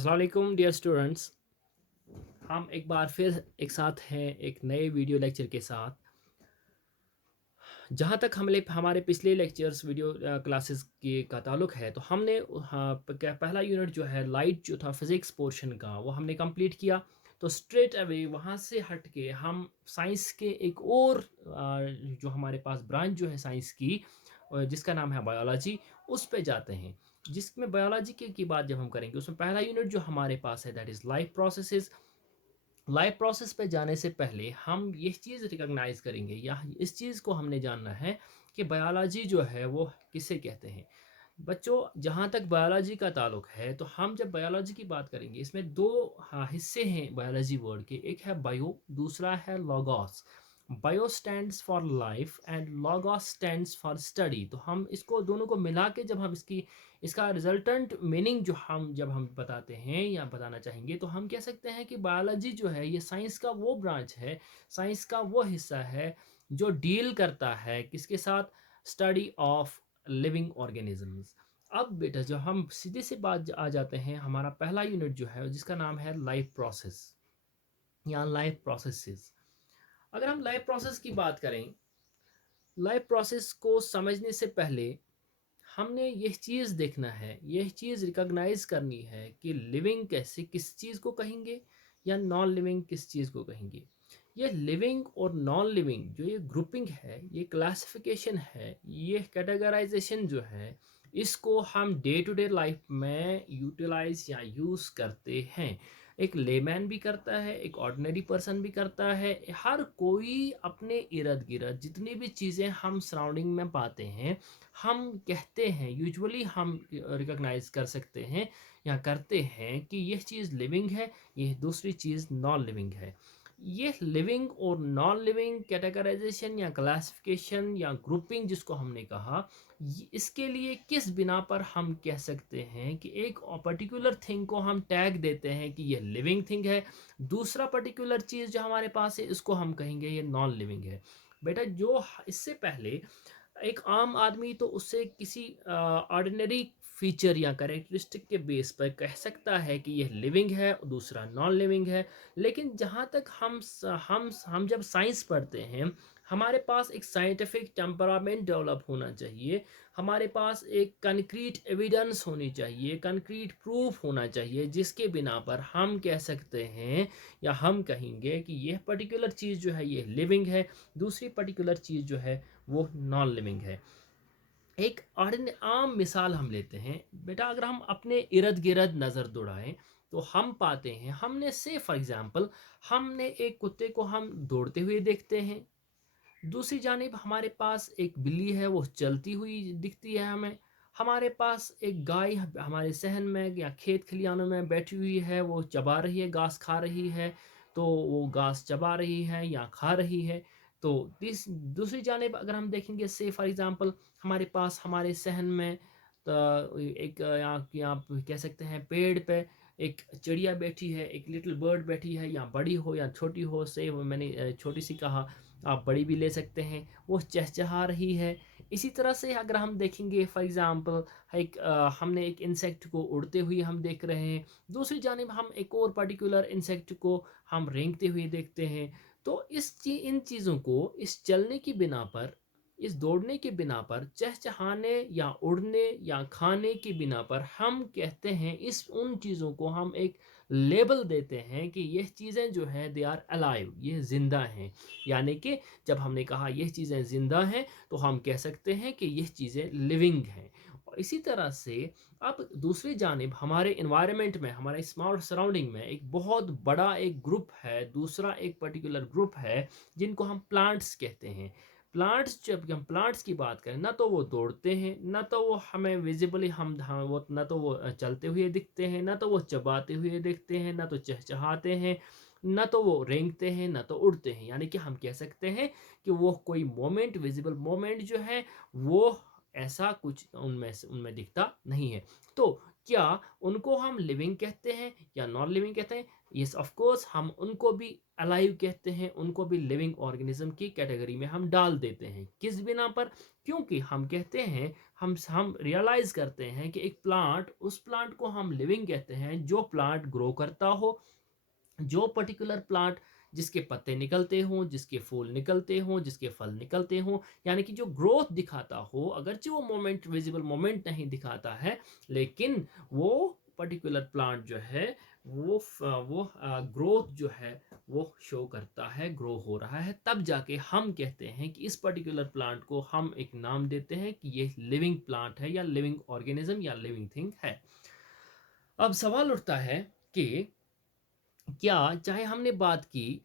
अस्सलाम वालेकुम dear students. हम एक बार फिर एक साथ हैं एक नए वीडियो लेक्चर के साथ। जहाँ तक हमारे पिछले लेक्चर्स वीडियो क्लासेस के का ताल्लुक है, तो हमने पहला यूनिट जो है लाइट जो था फिज़िक्स पोर्शन का, वो हमने कंप्लीट किया। तो स्ट्रेट अवे वहाँ से हट के हम साइंस के एक और जो हमारे पास ब्रांच जो है साइंस की, जिसका नाम है बायोलॉजी, उस पे जाते हैं। जिसमें बायोलॉजी की बात जब हम करेंगे, उसमें पहला यूनिट जो हमारे पास है that is life processes. Life process पे जाने से पहले हम ये चीज़ रिकॉग्नाइज करेंगे या इस चीज़ को हमने जानना है कि बायोलॉजी जो है वो किसे कहते हैं। बच्चों, जहाँ तक बायोलॉजी का ताल्लुक है, तो हम जब बायोलॉजी की बात करेंगे, इसमें दो हिस्से हैं बायोलॉजी वर्ड के। एक है बायो, दूसरा है logos. Bio stands for life and logos stands for study. तो हम इसको दोनों को मिला के जब हम इसका रिजल्टेंट मीनिंग जो हम जब हम बताते हैं या बताना चाहेंगे, तो हम कह सकते हैं कि बायोलॉजी जो है ये साइंस का वो ब्रांच है, साइंस का वो हिस्सा है जो डील करता है किसके साथ, स्टडी ऑफ लिविंग ऑर्गेनिजम्स। अब बेटा, जो हम सीधे से बात आ जाते हैं, हमारा पहला यूनिट जो है जिसका नाम है लाइफ प्रोसेस या लाइफ प्रोसेसेस। अगर हम लाइफ प्रोसेस की बात करें, लाइफ प्रोसेस को समझने से पहले हमने यह चीज़ देखना है, यह चीज़ रिकॉग्नाइज करनी है कि लिविंग कैसे किस चीज़ को कहेंगे या नॉन लिविंग किस चीज़ को कहेंगे। ये लिविंग और नॉन लिविंग जो ये ग्रुपिंग है, ये क्लासिफिकेशन है, ये कैटेगराइजेशन जो है, इसको हम डे टू डे लाइफ में यूटिलाइज या यूज़ करते हैं। एक लेमैन भी करता है, एक ऑर्डिनरी पर्सन भी करता है। हर कोई अपने इर्द गिर्द जितनी भी चीज़ें हम सराउंडिंग में पाते हैं, हम कहते हैं, यूजुअली हम रिकॉग्नाइज कर सकते हैं या करते हैं कि यह चीज़ लिविंग है, यह दूसरी चीज़ नॉन लिविंग है। ये लिविंग और नॉन लिविंग कैटेगराइजेशन या क्लासिफिकेशन या ग्रुपिंग जिसको हमने कहा, इसके लिए किस बिना पर हम कह सकते हैं कि एक पर्टिकुलर थिंग को हम टैग देते हैं कि ये लिविंग थिंग है, दूसरा पर्टिकुलर चीज़ जो हमारे पास है इसको हम कहेंगे ये नॉन लिविंग है। बेटा, जो इससे पहले एक आम आदमी तो उससे किसी ऑर्डिनरी फीचर या कैरेक्टरिस्टिक के बेस पर कह सकता है कि यह लिविंग है और दूसरा नॉन लिविंग है। लेकिन जहाँ तक हम जब साइंस पढ़ते हैं, हमारे पास एक साइंटिफिक टेम्परामेंट डेवलप होना चाहिए, हमारे पास एक कंक्रीट एविडेंस होनी चाहिए, कंक्रीट प्रूफ होना चाहिए, जिसके बिना पर हम कह सकते हैं या हम कहेंगे कि यह पर्टिकुलर चीज़ जो है ये लिविंग है, दूसरी पर्टिकुलर चीज़ जो है वो नॉन लिविंग है। एक आम मिसाल हम लेते हैं बेटा, अगर हम अपने इर्द गिर्द नज़र दौड़ाएं, तो हम पाते हैं, हमने से फॉर एग्जांपल हमने एक कुत्ते को हम दौड़ते हुए देखते हैं। दूसरी जानिब हमारे पास एक बिल्ली है, वो चलती हुई दिखती है हमें। हमारे पास एक गाय हमारे सहन में या खेत खलिहानों में बैठी हुई है, वो चबा रही है, घास खा रही है। तो वो घास चबा रही है या खा रही है। तो दिस दूसरी जानिब अगर हम देखेंगे, से फॉर एग्जांपल हमारे पास हमारे सहन में एक यहाँ आप कह सकते हैं पेड़ पे एक चिड़िया बैठी है, एक लिटिल बर्ड बैठी है, या बड़ी हो या छोटी हो, से वो मैंने छोटी सी कहा, आप बड़ी भी ले सकते हैं, वो चहचहा रही है। इसी तरह से अगर हम देखेंगे फॉर एग्जांपल, हमने एक इंसेक्ट को उड़ते हुए हम देख रहे हैं, दूसरी जानिब हम एक और पर्टिकुलर इंसेक्ट को हम रेंगते हुए देखते हैं। तो इन चीज़ों को इस चलने की बिना पर, इस दौड़ने के बिना पर, चहचहाने या उड़ने या खाने की बिना पर हम कहते हैं, इस उन चीज़ों को हम एक लेबल देते हैं कि यह चीज़ें जो हैं दे आर अलाइव, ये ज़िंदा हैं। यानी कि जब हमने कहा यह चीज़ें ज़िंदा हैं, तो हम कह सकते हैं कि यह चीज़ें लिविंग हैं। और इसी तरह से अब दूसरी जानिब हमारे इन्वायरमेंट में, हमारे स्मार्ट सराउंडिंग में एक बहुत बड़ा एक ग्रुप है, दूसरा एक पर्टिकुलर ग्रुप है, जिनको हम प्लांट्स कहते हैं। प्लांट्स, जब हम प्लांट्स की बात करें, ना तो वो दौड़ते हैं, ना तो वो हमें विजिबली हम वो ना तो वो चलते हुए दिखते हैं, ना तो वो चबाते हुए दिखते हैं, ना तो चहचहाते हैं, ना तो वो रेंगते हैं, ना तो उड़ते हैं। यानी कि हम कह सकते हैं कि वो कोई मोमेंट, विजिबल मोमेंट जो है, वो ऐसा कुछ उनमें दिखता नहीं है। तो क्या उनको हम लिविंग कहते हैं या नॉन लिविंग कहते हैं? यस, ऑफ कोर्स हम उनको भी अलाइव कहते हैं, उनको भी लिविंग ऑर्गेनिज्म की कैटेगरी में हम डाल देते हैं। किस बिना पर? क्योंकि हम कहते हैं हम रियलाइज़ करते हैं कि एक प्लांट, उस प्लांट को हम लिविंग कहते हैं जो प्लांट ग्रो करता हो, जो पर्टिकुलर प्लांट जिसके पत्ते निकलते हों, जिसके फूल निकलते हों, जिसके फल निकलते हों, यानी कि जो ग्रोथ दिखाता हो, अगरचे वो मोमेंट विजिबल मोमेंट नहीं दिखाता है, लेकिन वो पर्टिकुलर प्लांट जो है वो ग्रोथ जो है वो शो करता है, ग्रो हो रहा है, तब जाके हम कहते हैं कि इस पर्टिकुलर प्लांट को हम एक नाम देते हैं कि ये लिविंग प्लांट है या लिविंग ऑर्गेनिज्म या लिविंग थिंग है। अब सवाल उठता है कि क्या, चाहे हमने बात की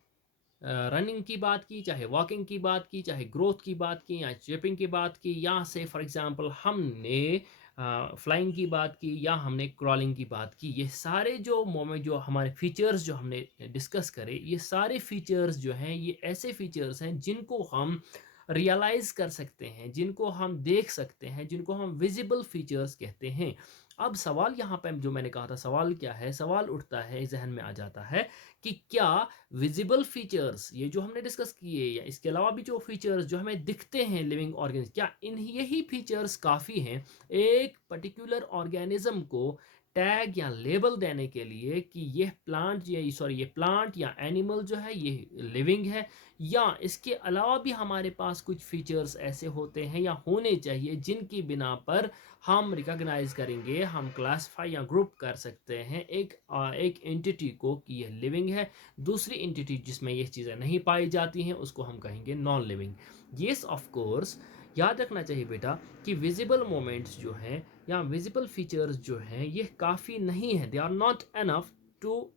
रनिंग की बात की, चाहे वॉकिंग की बात की, चाहे ग्रोथ की बात की, या शेपिंग की बात की, या से फॉर एग्जांपल हमने फ्लाइंग की बात की, या हमने क्रॉलिंग की बात की, ये सारे जो मोमेंट, जो हमारे फीचर्स जो हमने डिस्कस करे, ये सारे फीचर्स जो हैं ये ऐसे फीचर्स हैं जिनको हम रियलाइज कर सकते हैं, जिनको हम देख सकते हैं, जिनको हम विजिबल फीचर्स कहते हैं। अब सवाल यहाँ पे जो मैंने कहा था, सवाल क्या है, सवाल उठता है, जहन में आ जाता है कि क्या विजिबल फीचर्स ये जो हमने डिस्कस किए, या इसके अलावा भी जो फीचर्स जो हमें दिखते हैं लिविंग ऑर्गेनिज्म, क्या इन यही फीचर्स काफ़ी हैं एक पर्टिकुलर ऑर्गेनिज्म को टैग या लेबल देने के लिए कि ये प्लांट, या सॉरी ये प्लांट या एनिमल जो है ये लिविंग है, या इसके अलावा भी हमारे पास कुछ फीचर्स ऐसे होते हैं या होने चाहिए जिनकी बिना पर हम रिकॉग्नाइज करेंगे, हम क्लासिफाई या ग्रुप कर सकते हैं एक एंटिटी को कि यह लिविंग है। दूसरी एंटिटी जिसमें ये चीज़ें नहीं पाई जाती हैं उसको हम कहेंगे non living. Yes of course, याद रखना चाहिए बेटा कि विजिबल मोमेंट्स जो हैं या विजिबल फीचर्स जो हैं ये काफ़ी नहीं है, they are not enough to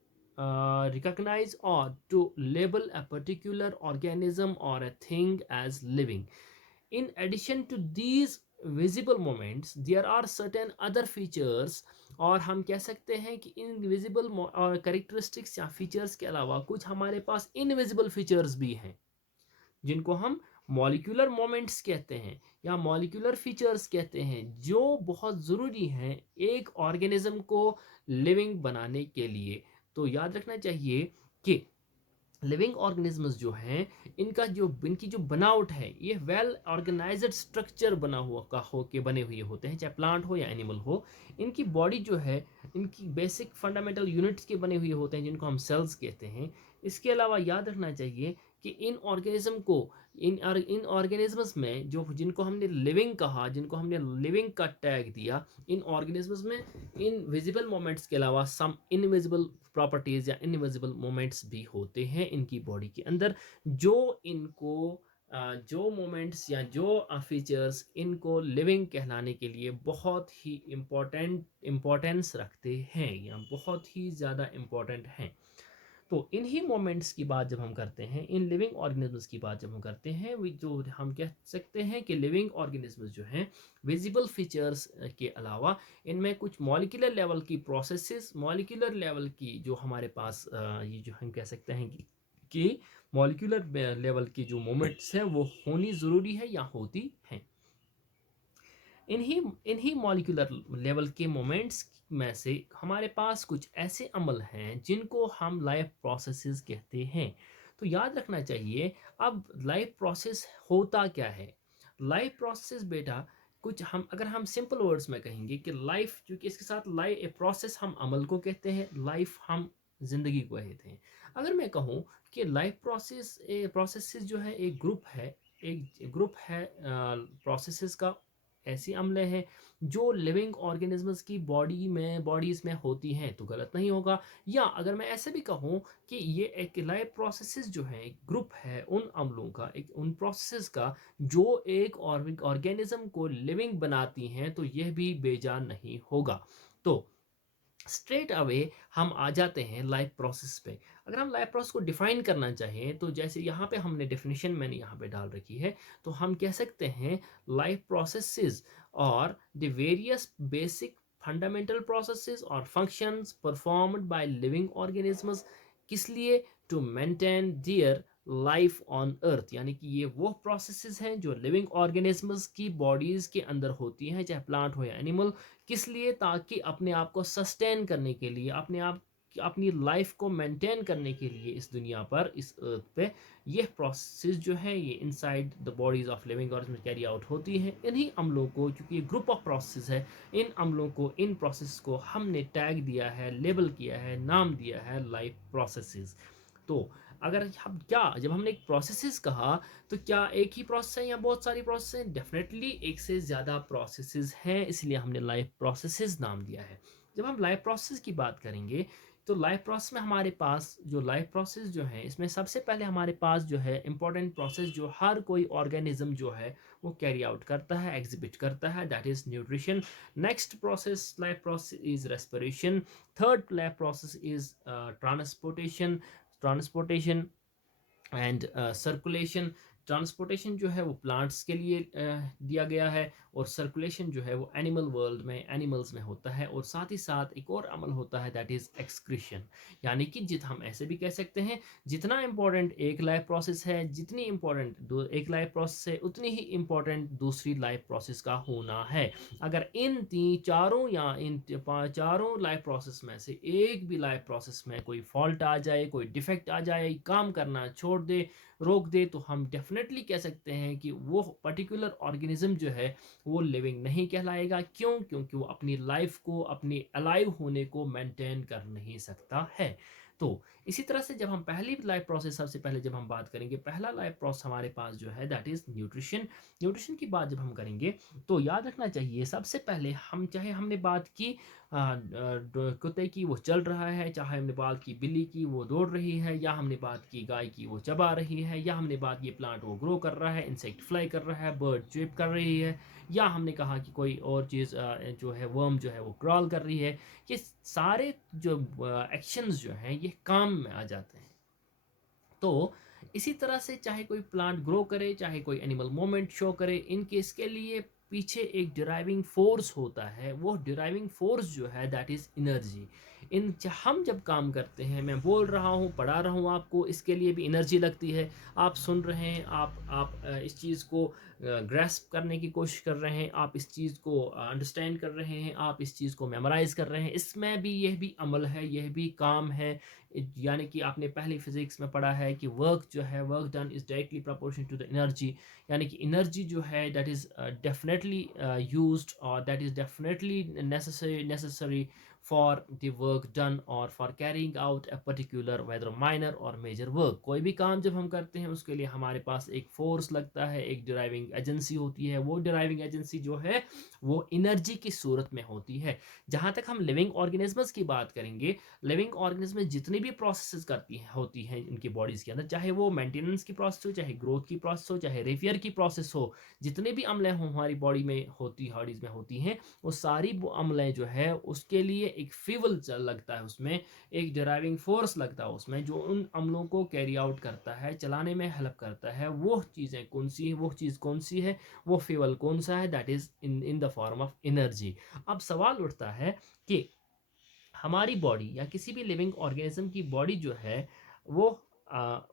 recognize or to label a particular organism or a thing as living. In addition to these visible moments, there are certain other features, और हम कह सकते हैं कि इन विजिबल और करेक्टरिस्टिक्स या features के अलावा कुछ हमारे पास इनविजिबल फीचर्स भी हैं जिनको हम मॉलिक्यूलर मोमेंट्स कहते हैं या मॉलिक्यूलर फीचर्स कहते हैं, जो बहुत ज़रूरी हैं एक ऑर्गेनिज्म को लिविंग बनाने के लिए। तो याद रखना चाहिए कि लिविंग ऑर्गेनिजम्स जो हैं इनकी जो बनावट है ये वेल ऑर्गेनाइज्ड स्ट्रक्चर बना हुआ का हो के बने हुए होते हैं, चाहे प्लांट हो या एनिमल हो। इनकी बॉडी जो है इनकी बेसिक फंडामेंटल यूनिट्स के बने हुए होते हैं जिनको हम सेल्स कहते हैं। इसके अलावा याद रखना चाहिए कि इन ऑर्गेनिज्म को इन ऑर्गेनिजम्स में जो जिनको हमने लिविंग कहा, जिनको हमने लिविंग का टैग दिया, इन ऑर्गेनिजम्स में इन विजिबल मोमेंट्स के अलावा सम इनविजिबल प्रॉपर्टीज या इनविजिबल मोमेंट्स भी होते हैं इनकी बॉडी के अंदर, जो इनको जो मोमेंट्स या जो फीचर्स इनको लिविंग कहलाने के लिए बहुत ही इम्पोर्टेंस रखते हैं या बहुत ही ज़्यादा इम्पोर्टेंट हैं। तो इन्हीं मोमेंट्स की बात जब हम करते हैं, इन लिविंग ऑर्गेनिजम्स की बात जब हम करते हैं, जो हम कह सकते हैं कि लिविंग ऑर्गेनिजम्स जो हैं विजिबल फीचर्स के अलावा इनमें कुछ मॉलिक्यूलर लेवल की प्रोसेसेस, मॉलिक्यूलर लेवल की जो हमारे पास ये जो हम कह सकते हैं कि मॉलिक्यूलर लेवल की जो मोमेंट्स हैं वो होनी ज़रूरी है या होती हैं। इन्हीं इन्हीं मॉलिक्यूलर लेवल के मोमेंट्स में से हमारे पास कुछ ऐसे अमल हैं जिनको हम लाइफ प्रोसेसेस कहते हैं। तो याद रखना चाहिए, अब लाइफ प्रोसेस होता क्या है। लाइफ प्रोसेस बेटा, कुछ हम अगर हम सिंपल वर्ड्स में कहेंगे कि लाइफ, क्योंकि इसके साथ लाइफ ए प्रोसेस हम अमल को कहते हैं, लाइफ हम जिंदगी को कहते हैं। अगर मैं कहूँ कि लाइफ प्रोसेसेस जो है एक ग्रुप है प्रोसेसेस का, ऐसी अम्ल हैं जो लिविंग ऑर्गेनिजम्स की बॉडीज़ में होती हैं, तो गलत नहीं होगा। या अगर मैं ऐसे भी कहूँ कि ये एक लाइफ प्रोसेसेस जो है, एक ग्रुप है उन अम्लों का, एक उन प्रोसेसेस का जो एक ऑर्गेनिज्म को लिविंग बनाती हैं, तो यह भी बेजान नहीं होगा। तो स्ट्रेट अवे हम आ जाते हैं लाइफ प्रोसेस पे। अगर हम लाइफ प्रोसेस को डिफाइन करना चाहें तो जैसे यहाँ पे हमने डेफिनेशन मैंने यहाँ पे डाल रखी है, तो हम कह सकते हैं लाइफ प्रोसेसेस और the various basic fundamental processes और functions performed by living organisms, किस लिए, to maintain their life on earth. यानी कि ये वो प्रोसेसेस हैं जो लिविंग ऑर्गेनिजम्स की बॉडीज़ के अंदर होती हैं, चाहे प्लांट हो या एनिमल। किस लिए, ताकि अपने आप को सस्टेन करने के लिए, अपने आप कि अपनी लाइफ को मेंटेन करने के लिए इस दुनिया पर, इस अर्थ पे, ये प्रोसेस जो है ये inside the bodies of living organism carry out होती है। इन्हीं अमलों को, क्योंकि ये ग्रुप ऑफ प्रोसेस है, इन अमलों को, इन प्रोसेस को हमने टैग दिया है, लेबल किया है, नाम दिया है लाइफ प्रोसेसेस। तो अगर हम क्या, जब हमने एक प्रोसेसेस कहा, तो क्या एक ही प्रोसेस है या बहुत सारी प्रोसेस हैं? डेफिनेटली एक से ज़्यादा प्रोसेसेस हैं, इसलिए हमने लाइफ प्रोसेसेस नाम दिया है। जब हम लाइफ प्रोसेस की बात करेंगे, तो लाइफ प्रोसेस में हमारे पास जो लाइफ प्रोसेस जो है, इसमें सबसे पहले हमारे पास जो है इंपॉर्टेंट प्रोसेस जो हर कोई ऑर्गेनिज्म जो है वो कैरी आउट करता है, एग्जिबिट करता है, that is nutrition. Next process, life process is respiration. Third life process is transportation and circulation. Transportation जो है वो प्लांट्स के लिए दिया गया है, और सर्कुलेशन जो है वो एनिमल वर्ल्ड में, एनिमल्स में होता है। और साथ ही साथ एक और अमल होता है, दैट इज एक्सक्रीशन। यानी कि हम ऐसे भी कह सकते हैं, जितना इंपॉर्टेंट एक लाइफ प्रोसेस है, जितनी इंपॉर्टेंट एक लाइफ प्रोसेस है, उतनी ही इंपॉर्टेंट दूसरी लाइफ प्रोसेस का होना है। अगर इन तीन चारों या इन चारों लाइफ प्रोसेस में से एक भी लाइफ प्रोसेस में कोई फॉल्ट आ जाए, कोई डिफेक्ट आ जाए, काम करना छोड़ दे, रोक दे, तो हम डेफिनेटली कह सकते हैं कि वो पर्टिकुलर ऑर्गेनिज्म जो है वो लिविंग नहीं कहलाएगा। क्यों? क्योंकि वो अपनी लाइफ को, अपनी अलाइव होने को मेंटेन कर नहीं सकता है। तो इसी तरह से जब हम पहली लाइफ प्रोसेस, सबसे पहले जब हम बात करेंगे, पहला लाइफ प्रोसेस हमारे पास जो है दैट इज न्यूट्रिशन। न्यूट्रिशन की बात जब हम करेंगे, तो याद रखना चाहिए सबसे पहले, हम चाहे हमने बात की कुत्ते की, वो चल रहा है, चाहे हमने बात की बिल्ली की, वो दौड़ रही है, या हमने बात की गाय की, वो चबा रही है, या हमने बात की प्लांट वो ग्रो कर रहा है, इंसेक्ट फ्लाई कर रहा है, बर्ड चेप कर रही है, या हमने कहा कि कोई और चीज़ जो है वर्म जो है वो क्रॉल कर रही है। ये सारे जो एक्शंस जो हैं ये काम में आ जाते हैं। तो इसी तरह से चाहे कोई प्लांट ग्रो करे, चाहे कोई एनिमल मूवमेंट शो करे, इनके इसके लिए पीछे एक डिराइविंग फोर्स होता है। वो डिराइविंग फोर्स जो है दैट इज एनर्जी। हम जब काम करते हैं, मैं बोल रहा हूँ, पढ़ा रहा हूँ आपको, इसके लिए भी एनर्जी लगती है। आप सुन रहे हैं, आप इस चीज़ को ग्रैस्प करने की कोशिश कर रहे हैं, आप इस चीज़ को अंडरस्टैंड कर रहे हैं, आप इस चीज़ को मेमोराइज कर रहे हैं, इसमें भी यह भी अमल है, यह भी काम है। यानी कि आपने पहली फिजिक्स में पढ़ा है कि वर्क जो है, work done is directly proportional to the energy. यानी कि एनर्जी जो है दैट इज डेफिनेटली यूज्ड, और that is definitely necessary for the work done, और for carrying out a particular whether minor or major work. कोई भी काम जब हम करते हैं, उसके लिए हमारे पास एक फोर्स लगता है, एक ड्राइविंग एजेंसी होती है। वो ड्राइविंग एजेंसी जो है वो एनर्जी की सूरत में होती है। जहाँ तक हम लिविंग ऑर्गेनिजम्स की बात करेंगे, लिविंग ऑर्गेनिज्म में जितनी भी प्रोसेसेस होती हैं इनकी बॉडीज़ के अंदर, चाहे वो मेंटेनेंस की प्रोसेस हो, चाहे ग्रोथ की प्रोसेस हो, चाहे रिपेयर की प्रोसेस हो, जितने भी अम्लें हो हमारी बॉडी में होती, बॉडीज़ में होती हैं, वो सारी अम्लें जो है उसके लिए एक फ्यूल लगता है, उसमें एक ड्राइविंग फोर्स लगता है, उसमें जो उन अम्लों को कैरी आउट करता है, चलाने में हेल्प करता है। वो चीज़ें कौन सी, वो चीज़ कौन सी है, वो फ्यूल कौन सा है, that is in the form of energy. अब सवाल उठता है कि हमारी बॉडी या किसी भी लिविंग ऑर्गेनिज्म की बॉडी जो है वो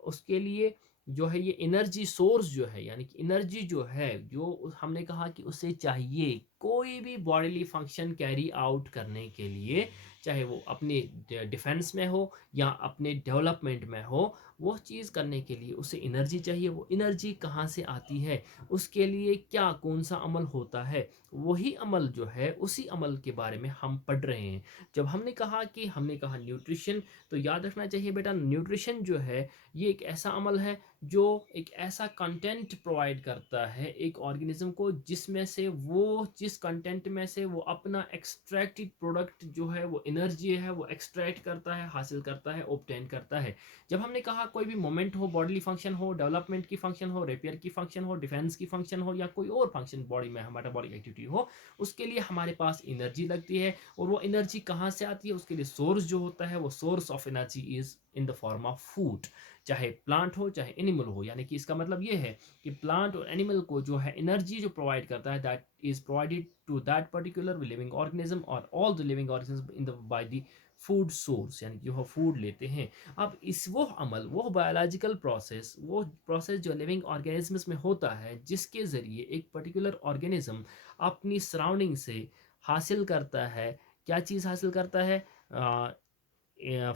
उसके लिए जो है ये एनर्जी सोर्स जो है, यानी कि एनर्जी जो है, जो हमने कहा कि उसे चाहिए कोई भी बॉडीली फंक्शन कैरी आउट करने के लिए, चाहे वो अपने डिफेंस में हो या अपने डेवलपमेंट में हो, वो चीज़ करने के लिए उसे एनर्जी चाहिए। वो एनर्जी कहाँ से आती है, उसके लिए क्या, कौन सा अमल होता है, वही अमल जो है, उसी अमल के बारे में हम पढ़ रहे हैं। जब हमने कहा न्यूट्रिशन, तो याद रखना चाहिए बेटा, न्यूट्रिशन जो है ये एक ऐसा अमल है जो एक ऐसा कंटेंट प्रोवाइड करता है एक ऑर्गेनिज्म को, जिसमें से वो, जिस कंटेंट में से वो अपना एक्सट्रैक्टेड प्रोडक्ट जो है, वो एनर्जी है, वो एक्सट्रैक्ट करता है, हासिल करता है, ऑब्टेन करता है। जब हमने कहा कोई भी मोमेंट हो, बॉडीली फंक्शन हो, डेवलपमेंट की फंक्शन हो, रिपेयर की फंक्शन हो, डिफेंस की फंक्शन हो, या कोई और फंक्शन बॉडी में मेटाबॉलिक एक्टिविटी हो, उसके लिए हमारे पास एनर्जी लगती है। और वो एनर्जी कहाँ से आती है, उसके लिए सोर्स जो होता है, वो source of energy is in the form of food. चाहे प्लांट हो, चाहे एनिमल हो। यानी कि इसका मतलब ये है कि प्लांट और एनिमल को जो है एनर्जी जो प्रोवाइड करता है, that is provided to that particular living organism और all the living organism in the by the food source, यानी कि वो फूड लेते हैं। अब इस वो अमल, वो बायोलॉजिकल प्रोसेस, वो प्रोसेस जो लिविंग ऑर्गेनिजम्स में होता है, जिसके ज़रिए एक पर्टिकुलर ऑर्गेनिज्म अपनी सराउंडिंग से हासिल करता है, क्या चीज़ हासिल करता है,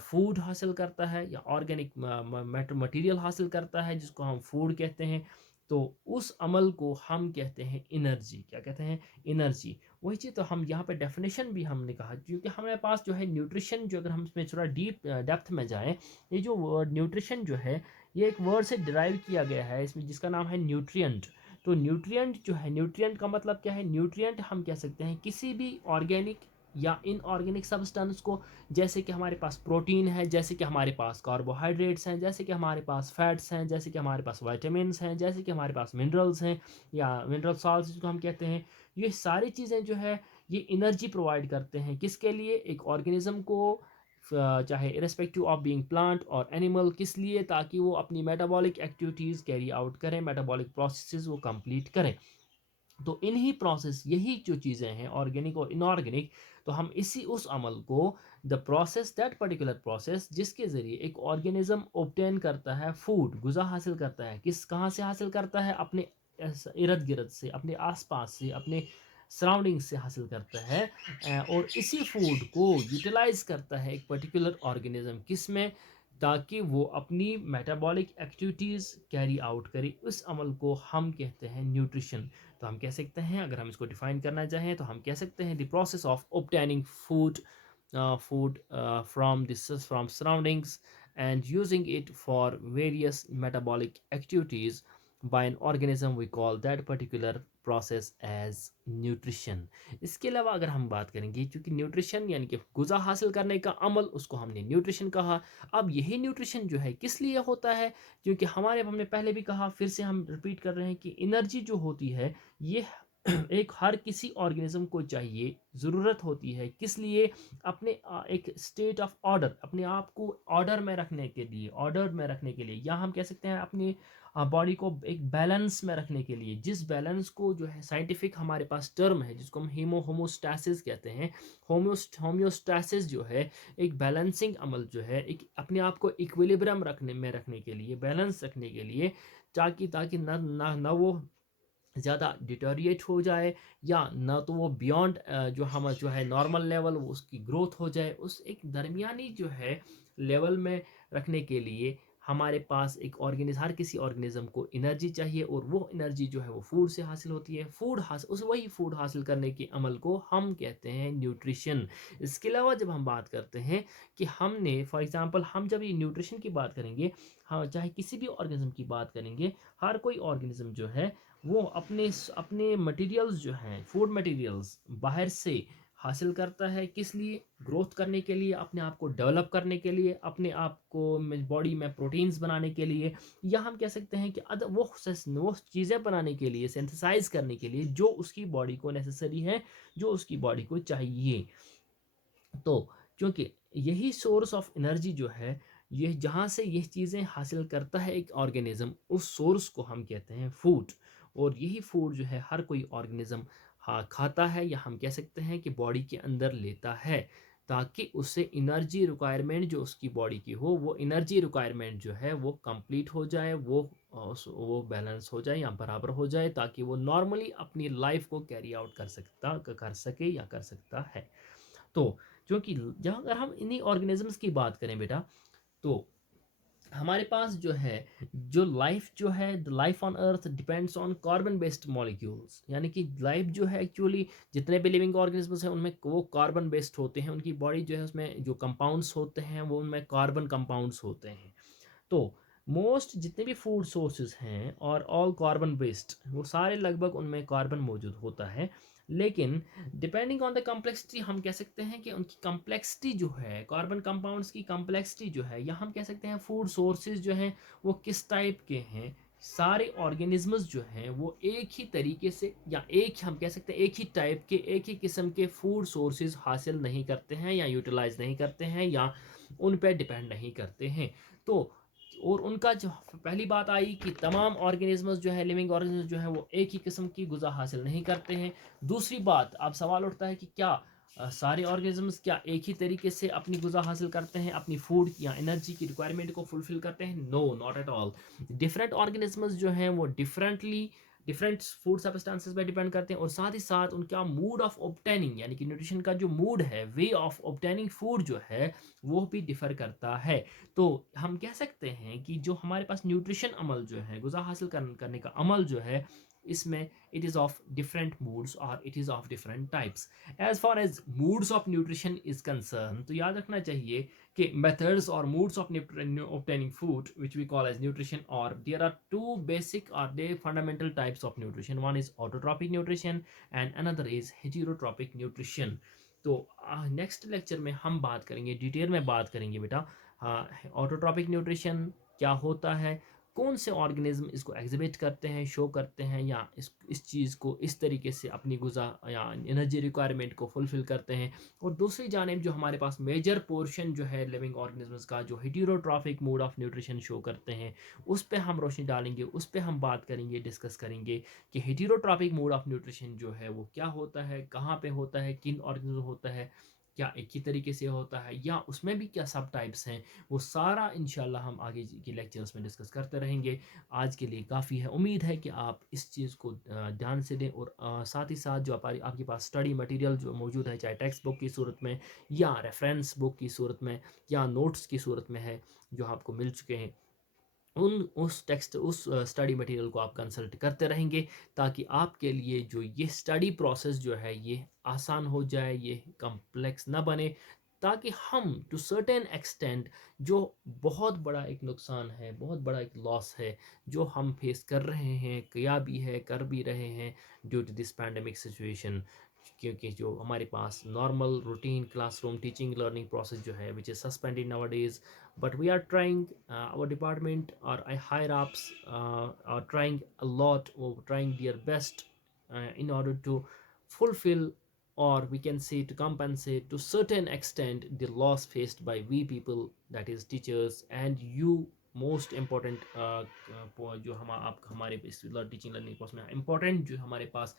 फूड हासिल करता है या ऑर्गेनिक मटेरियल हासिल करता है जिसको हम फूड कहते हैं, तो उस अमल को हम कहते हैं एनर्जी। क्या कहते हैं? एनर्जी। वही चीज़ तो हम यहाँ पे डेफिनेशन भी हमने कहा, क्योंकि हमारे पास जो है न्यूट्रिशन, जो अगर हम इसमें थोड़ा डीप डेप्थ में जाएं, ये जो वर्ड न्यूट्रिशन जो है, ये एक वर्ड से डिराइव किया गया है इसमें, जिसका नाम है न्यूट्रिएंट। तो न्यूट्रिएंट जो है, न्यूट्रिएंट का मतलब क्या है? न्यूट्रिएंट हम कह सकते हैं किसी भी ऑर्गेनिक या इनऑर्गेनिक सब्सटेंस को, जैसे कि हमारे पास प्रोटीन है, जैसे कि हमारे पास कार्बोहाइड्रेट्स हैं, जैसे कि हमारे पास फैट्स हैं, जैसे कि हमारे पास विटामिन्स हैं, जैसे कि हमारे पास मिनरल्स हैं या मिनरल सॉल्ट्स जिसको हम कहते हैं। ये सारी चीज़ें जो है, ये एनर्जी प्रोवाइड करते हैं किसके लिए? एक ऑर्गेनिज्म को, चाहे इरेस्पेक्टिव ऑफ बीइंग प्लांट और एनिमल, किस लिए? ताकि वो अपनी मेटाबॉलिक एक्टिविटीज़ कैरी आउट करें, मेटाबॉलिक प्रोसेसेस वो कंप्लीट करें। तो इन्हीं प्रोसेस, यही जो चीज़ें हैं ऑर्गेनिक और इनऑर्गेनिक, तो हम इसी उस अमल को, the process, that particular process, जिसके ज़रिए एक ऑर्गेनिज्म ऑब्टेन करता है फूड, गुज़ा हासिल करता है, किस कहाँ से हासिल करता है? अपने इर्द गिर्द से, अपने आसपास से, अपने सराउंडिंग से हासिल करता है। और इसी फूड को यूटिलाइज करता है एक पर्टिकुलर ऑर्गेनिज्म, किस में? ताकि वो अपनी मेटाबॉलिक एक्टिविटीज़ कैरी आउट करे। उस अमल को हम कहते हैं न्यूट्रिशन। तो हम कह सकते हैं, अगर हम इसको डिफाइन करना चाहें, तो हम कह सकते हैं the process of obtaining food from surroundings and using it for various metabolic activities by an organism, we call that particular process as nutrition। इसके अलावा अगर हम बात करेंगे, क्योंकि न्यूट्रिशन यानी कि गुज़ा हासिल करने का अमल, उसको हमने न्यूट्रिशन कहा। अब यही न्यूट्रिशन जो है किस लिए होता है? क्योंकि हमने पहले भी कहा, फिर से हम रिपीट कर रहे हैं कि एनर्जी जो होती है, ये एक हर किसी ऑर्गेनिज्म को चाहिए, ज़रूरत होती है। किस लिए? अपने एक स्टेट ऑफ ऑर्डर, अपने आप को ऑर्डर में रखने के लिए, या हम कह सकते हैं अपनी बॉडी को एक बैलेंस में रखने के लिए, जिस बैलेंस को जो है, साइंटिफिक हमारे पास टर्म है जिसको हम होमोस्टैसिस कहते हैं। होम्योस्टैसिस जो है, एक बैलेंसिंग अमल जो है, एक अपने आप को इक्विलिब्रियम रखने के लिए, बैलेंस रखने के लिए, ताकि ताकि ना वो ज़्यादा डिटोरिएट हो जाए, या ना तो वो बियॉन्ड जो है नॉर्मल लेवल, वो उसकी ग्रोथ हो जाए। उस एक दरमियानी जो है लेवल में रखने के लिए हमारे पास हर किसी ऑर्गेनिज्म को एनर्जी चाहिए, और वो एनर्जी जो है वो फूड से हासिल होती है। वही फूड हासिल करने के अमल को हम कहते हैं न्यूट्रिशन। इसके अलावा जब हम बात करते हैं कि हमने, फॉर एग्जांपल, हम जब ये न्यूट्रिशन की बात करेंगे, हाँ, चाहे किसी भी ऑर्गेनिज्म की बात करेंगे, हर कोई ऑर्गेनिज्म जो है वो अपने मटेरियल्स जो हैं, फूड मटेरियल्स बाहर से हासिल करता है। किस लिए? ग्रोथ करने के लिए, अपने आप को डेवलप करने के लिए, अपने आप को बॉडी में प्रोटीन्स बनाने के लिए, या हम कह सकते हैं कि वो चीज़ें बनाने के लिए, सिंथेसाइज करने के लिए, जो उसकी बॉडी को नेसेसरी है, जो उसकी बॉडी को चाहिए। तो क्योंकि यही सोर्स ऑफ एनर्जी जो है, ये जहाँ से ये चीज़ें हासिल करता है एक ऑर्गेनिज्म, उस सोर्स को हम कहते हैं फूड। और यही फूड जो है हर कोई ऑर्गेनिज्म हाँ खाता है, या हम कह सकते हैं कि बॉडी के अंदर लेता है, ताकि उससे एनर्जी रिक्वायरमेंट जो उसकी बॉडी की हो, वो एनर्जी रिक्वायरमेंट जो है वो कंप्लीट हो जाए, वो बैलेंस हो जाए या बराबर हो जाए, ताकि वो नॉर्मली अपनी लाइफ को कैरी आउट कर सके या कर सकता है। तो क्योंकि जहाँ अगर हम इन्हीं ऑर्गेनिजम्स की बात करें बेटा, तो हमारे पास जो है, जो लाइफ जो है, the life on earth depends on carbon based molecules. यानी कि लाइफ जो है एक्चुअली, जितने भी लिविंग ऑर्गेनिजम्स हैं उनमें वो कार्बन बेस्ड होते हैं। उनकी बॉडी जो है, उसमें जो कंपाउंड्स होते हैं वो उनमें कार्बन कंपाउंड्स होते हैं। तो मोस्ट जितने भी फूड सोर्सेज हैं और ऑल कार्बन बेस्ड, वो सारे लगभग उनमें कार्बन मौजूद होता है। लेकिन डिपेंडिंग ऑन द कम्प्लेक्सिटी, हम कह सकते हैं कि उनकी कम्प्लेक्सिटी जो है, कार्बन कंपाउंड्स की कम्प्लेक्सिटी जो है, या हम कह सकते हैं फूड सोर्सेज जो हैं वो किस टाइप के हैं। सारे ऑर्गेनिजम्स जो हैं वो एक ही तरीके से, या हम कह सकते हैं एक ही टाइप के, एक ही किस्म के फूड सोर्सेज हासिल नहीं करते हैं, या यूटिलाइज नहीं करते हैं, या उन पर डिपेंड नहीं करते हैं। तो और उनका जो पहली बात आई कि तमाम ऑर्गेनिजम्स जो है, लिविंग ऑर्गेनिज्म जो है, वो एक ही किस्म की गुज़ा हासिल नहीं करते हैं। दूसरी बात, अब सवाल उठता है कि क्या सारे ऑर्गेनिजम्स क्या एक ही तरीके से अपनी गुज़ा हासिल करते हैं, अपनी फूड या एनर्जी की रिक्वायरमेंट को फुलफिल करते हैं? No, not at all. Different organisms जो हैं वो डिफरेंटली डिफरेंट फूड सब्सटेंसेस पे डिपेंड करते हैं और साथ ही साथ उनका मूड ऑफ ऑब्टेनिंग यानी कि न्यूट्रिशन का जो मूड है, वे ऑफ ऑब्टेनिंग फूड जो है, वो भी डिफ़र करता है। तो हम कह सकते हैं कि जो हमारे पास न्यूट्रिशन अमल जो है, ग़िज़ा हासिल करने का अमल जो है, इसमें it is of different moods और it is of different types. As far as moods of nutrition is concern, तो याद रखना चाहिए कि methods or modes of obtaining food, which we call as nutrition, or there are two basic or they fundamental types of nutrition. One is autotrophic nutrition and another is heterotropic nutrition. तो next lecture में हम बात करेंगे, detail में बात करेंगे बेटा, autotrophic nutrition क्या होता है, कौन से ऑर्गेनिज्म इसको एग्जिबिट करते हैं, शो करते हैं, या इस चीज़ को इस तरीके से अपनी गुज़ा या एनर्जी रिक्वायरमेंट को फुलफ़िल करते हैं। और दूसरी जानिब जो हमारे पास मेजर पोर्शन जो है लिविंग ऑर्गेनिजम्स का, जो heterotrophic mode of nutrition show करते हैं, उस पे हम रोशनी डालेंगे, उस पे हम बात करेंगे, डिस्कस करेंगे कि हेटेरोट्रॉफिक मोड ऑफ न्यूट्रिशन जो है वो क्या होता है, कहाँ पे होता है, किन ऑर्गेनिज्म होता है, क्या एक ही तरीके से होता है या उसमें भी क्या सब टाइप्स हैं, वो सारा इंशाल्लाह हम आगे के लेक्चर्स में डिस्कस करते रहेंगे। आज के लिए काफ़ी है। उम्मीद है कि आप इस चीज़ को ध्यान से दें और साथ ही साथ जो आपके पास स्टडी मटेरियल जो मौजूद है, चाहे टेक्स्ट बुक की सूरत में या रेफरेंस बुक की सूरत में या नोट्स की सूरत में है, जो आपको मिल चुके हैं, उस स्टडी मटेरियल को आप कंसल्ट करते रहेंगे, ताकि आपके लिए जो ये स्टडी प्रोसेस जो है ये आसान हो जाए, ये कॉम्प्लेक्स ना बने, ताकि हम टू सर्टेन एक्सटेंट जो बहुत बड़ा एक नुकसान है, बहुत बड़ा एक लॉस है, जो हम फेस कर रहे हैं, किया भी है, कर भी रहे हैं due to this pandemic situation, क्योंकि जो हमारे पास normal routine classroom teaching learning process जो है which is suspended nowadays, but we are trying, our department or higher ups are trying a lot or trying their best in order to fulfill, or we can say to compensate to certain extent the loss faced by we people, that is teachers and you, most important जो आप हमारे इस teaching learning course में important जो हमारे पास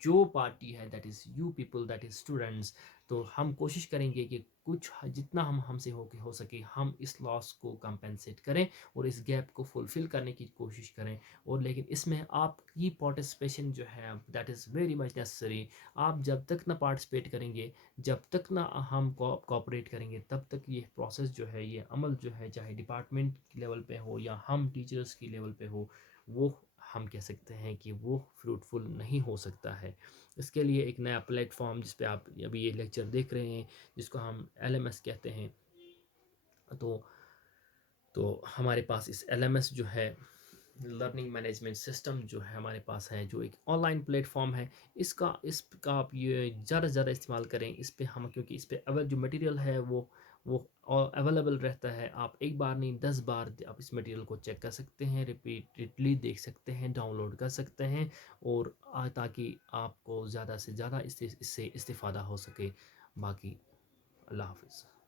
जो party है, that is you people, that is students. तो हम कोशिश करेंगे कि कुछ जितना हम हमसे हो सके हम इस लॉस को कंपेंसेट करें और इस गैप को फुलफ़िल करने की कोशिश करें। और लेकिन इसमें आपकी पार्टिसिपेशन जो है that is very much necessary. आप जब तक ना पार्टिसिपेट करेंगे, जब तक ना हम कोऑपरेट करेंगे, तब तक ये प्रोसेस जो है, ये अमल जो है, चाहे डिपार्टमेंट की लेवल पे हो या हम टीचर्स की लेवल पे हो, वो हम कह सकते हैं कि वो फ्रूटफुल नहीं हो सकता है। इसके लिए एक नया प्लेटफॉर्म जिस पे आप अभी ये लेक्चर देख रहे हैं, जिसको हम एलएमएस कहते हैं, तो हमारे पास इस एलएमएस जो है, लर्निंग मैनेजमेंट सिस्टम जो है हमारे पास है, जो एक ऑनलाइन प्लेटफॉर्म है, इसका आप ये ज़्यादा से ज़्यादा इस्तेमाल करें। इस पे हम, क्योंकि इस पे जो मटेरियल है वो अवेलेबल रहता है। आप एक बार नहीं 10 बार आप इस मटेरियल को चेक कर सकते हैं, रिपीटेडली देख सकते हैं, डाउनलोड कर सकते हैं, और ताकि आपको ज़्यादा से ज़्यादा इससे इस्तेफ़ादा हो सके। बाकी अल्लाह हाफ़िज़।